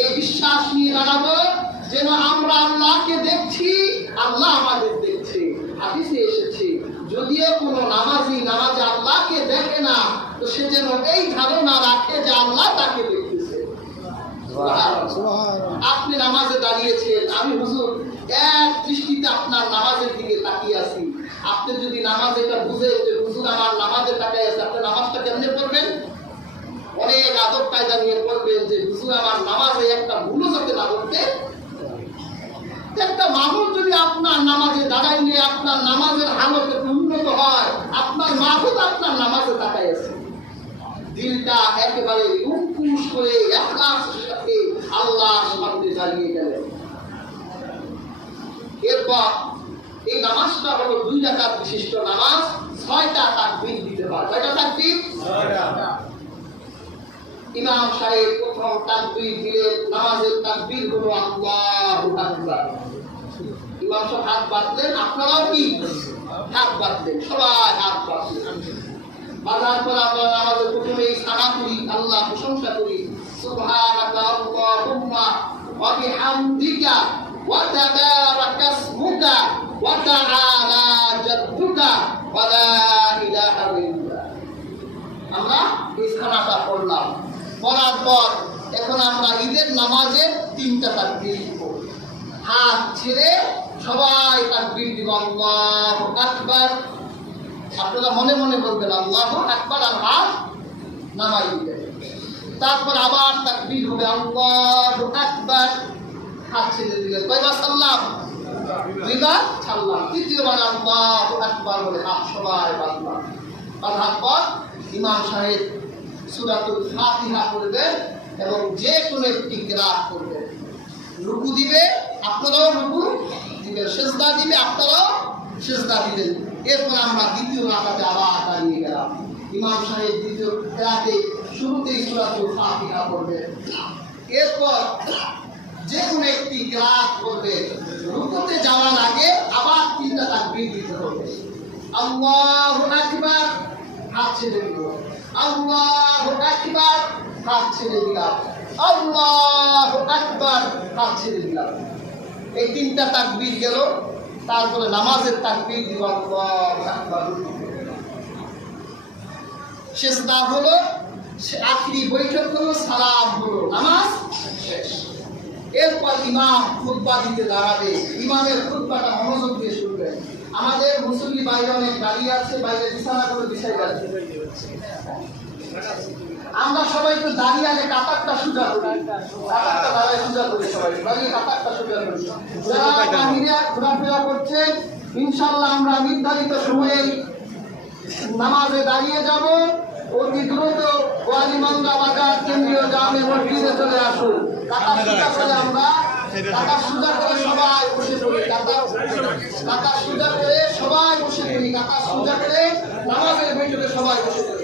এই বিশ্বাস নিয়ে দাঁড়াবো যেন আমরা আল্লাহকে দেখছি, আল্লাহ আমাদের দেখছে। হাদিসে এসেছে যদিও কোনো নামাজি নামাজে আল্লাহকে দেখে না, তো সে যেন এই ধারণা রাখে যে আল্লাহ তাকে দেখতেছে। আপনি নামাজে দাঁড়িয়েছেন, আমি হুজুর এক দৃষ্টিতে আপনার নামাজের দিকে তাকিয়ে আছি। আপনি যদি নামাজ এটা বুঝে যে হুজুর আমার নামাজে তাকিয়ে আছে, আপনি নামাজটা কেমনে পড়বেন? অনেক আদব কায়দা নিয়ে পড়বেন যে হুজুর আমার নামাজে একটা ভুলও যাতে না করতে। একটা মানুষ যদি আপনার নামাজে দাঁড়াইলে আপনার নামাজের হালতে উন্নত হয়, আপনার মাহুদ আপনার নামাজে তাকাই আছে, দিলটা একেবারে উৎকুশ করে ইখলাসের সাথে আল্লাহর সামনে দাঁড়িয়ে গেলেন। এরপর এই নামাজটা হলো 2 রাকাত বিশিষ্ট নামাজ, 6টা তাকবীর দিতে হয়। কয়টা তাকবীর? 6টা। ইমাম সাহেব প্রথম তাকবীর দিলেন, নামাজের তাকবীর হলো আল্লাহু আকবার। ইমাম সাহেব হাত বাঁধলেন, আপনারাও কি হাত বাঁধলেন? সবাই হাত বাঁধলেন। বাঁধার পর আমরা নামাজের প্রথমেই সানা করি, আল্লাহ প্রশংসা করি, সুবহানাকা আল্লাহুম্মা ওয়া বিহামদিকা ওয়া তাবারাকা ইসমুকা ওয়া তাআলা জাদ্দুকা ওয়া লা ইলাহা ইল্লা। আমরা এই সানাটা পড়লাম। পড়ার পর এখন আমরা ঈদের নামাজের 3টা তাকবীর দিব। হাত ছেড়ে সবাই তাকবীর দিব, আল্লাহু আকবার। আপনারা মনে মনে বলবেন আল্লাহু আকবার, আর হাত নামাই দিবেন। তারপর আবার তাকবীর হবে, আল্লাহু আকবার, হাত ছেড়ে দিলেন। কয়বার ছাড়লাম? 2বার ছাড়লাম। তৃতীয়বার আল্লাহু আকবার বলে হাত সবাই বাঁধলাম। বাঁধার পর ইমাম সাহেব সূরাতুল ফাতিহা পড়বেন এবং যে কোনো একটি কিরাত করবেন। রুকু দিবে, আপনারাও রুকু দিবেন, সিজদা দিবে, আপনারাও সিজদা দিবেন। এরপর আমরা দ্বিতীয় রাকাতে আবার দাঁড়িয়ে গেলাম। ইমাম সাহেব দ্বিতীয় কিরাতে শুরুতেই সূরাতুল ফাতিহা পড়বেন। এরপর যে কোনো একটি কিরাত করবে। রুকুতে যাওয়ার আগে আবার 3টা তাকবীর দিতে হবে। আল্লাহু আকবার, হাত ছেড়ে দিব, আল্লাহু আকবার, হাত ছেড়ে দিলাম, আল্লাহু আকবার, হাত ছেড়ে দিলাম। এই 3টা তাকবীর গেল। তারপরে নামাজের তাকবীর দিব, আল্লাহু আকবার। সিজদা হলো, আখেরি বৈঠক হলো, সালাম হলো, নামাজ শেষ। এরপর ইমাম খুতবা দিতে দাঁড়াবে। ইমামের খুতবাটা মনোযোগ দিয়ে শুনবেন। আমাদের মুসল্লি বাইরে অনেক দাঁড়িয়ে আছে, বাইরে বিছানা করে বিছাই যাচ্ছে। আমরা সবাই তো দাঁড়িয়ে আগে কাতারটা সোজা করি, কাতারটা দাঁড়ায় সোজা করি, সবাই দাঁড়িয়ে কাতারটা সোজা করি। যারা বাহিরে ঘোরাফেরা করছেন, ইনশাআল্লাহ আমরা নির্ধারিত সময়ে নামাজে দাঁড়িয়ে যাব। অতি দ্রুত ওয়ালিমান্দা বাজার কেন্দ্রীয় জামে মসজিদে চলে আসুন। কাতার সোজা করে আমরা, কাতার সোজা করে সবাই বসে পড়ি, কাতার সোজা করে সবাই বসে পড়ি, কাতার সোজা করে নামাজের বৈঠকে সবাই বসে পড়ি।